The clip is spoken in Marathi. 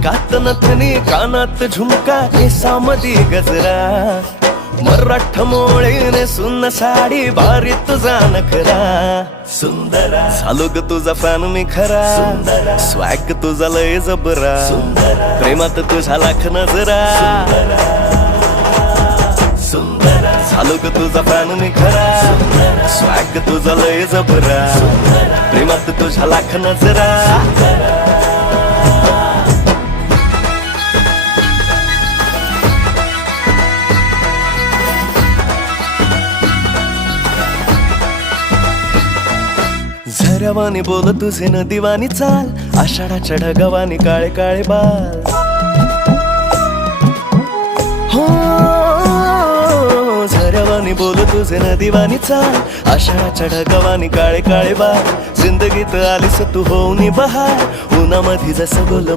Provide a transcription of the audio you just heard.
नाकात नथनी कानात झुमका केसामधी गजरा मराठ मोळीने सुन्न साडी भारी तुझा नखरा सुंदरा झालो ग तुझा फॅन मी खरा स्वॅग तुझा लय जबरा प्रेमात तुझा लाख नजरा सुंदरा झालो ग तुझा फॅन मी खरा स्वॅग तुझा लय जबरा प्रेमात तुझा लाख नजरा झऱ्यावानी बोल तुझे नदीवानी चाल आषाढाच्या ढगावानी काळे काळे बाल हो झऱ्यावानी बोल तुझे नदीवानी चाल आषाढाच्या ढगावानी काळे काळे बाल जिंदगीत आलीस तू होऊनी बहार उन्हामध्ये जसं बोल